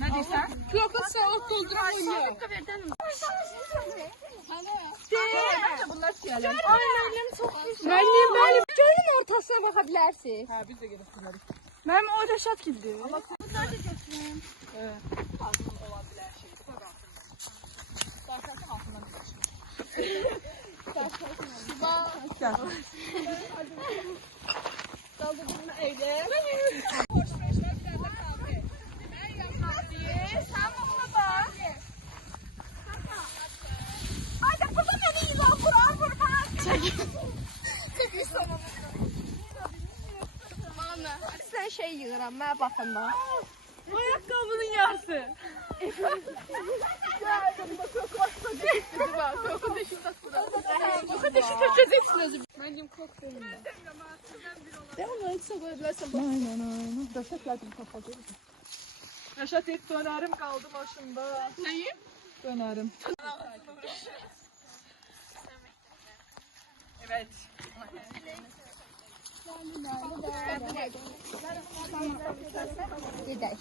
Ne deyirsən? Yoxsa saat dolduram oynuyor. Bunlar çiyələr. Ay mənim çox pis. Mənim gözün ortasına baxa bilərsiniz. Hə, biz də gedib bunları. Mənim o Rəşad gildi. Bunlar da götürün. Ağzının ola bilər şey. Bak altında. Başlasın altından bir şey. Gel. Daldı bunu eyle. Hoş freşler bir tane kahve. Ben yapmam diye. Sen buna bak. Ay da burada beni yılan vur falan. Çek. Çek sana. Ana, sən şey yığıram, mənə baxın da. Ayakkabının yarısı. Mənim kokteylində. De onu heç qoya bilərsən. Aynen. Reşat lazım kapatır. Reşat ilk dönerim kaldı başımda. Neyim? Dönerim. Evet. Gedək.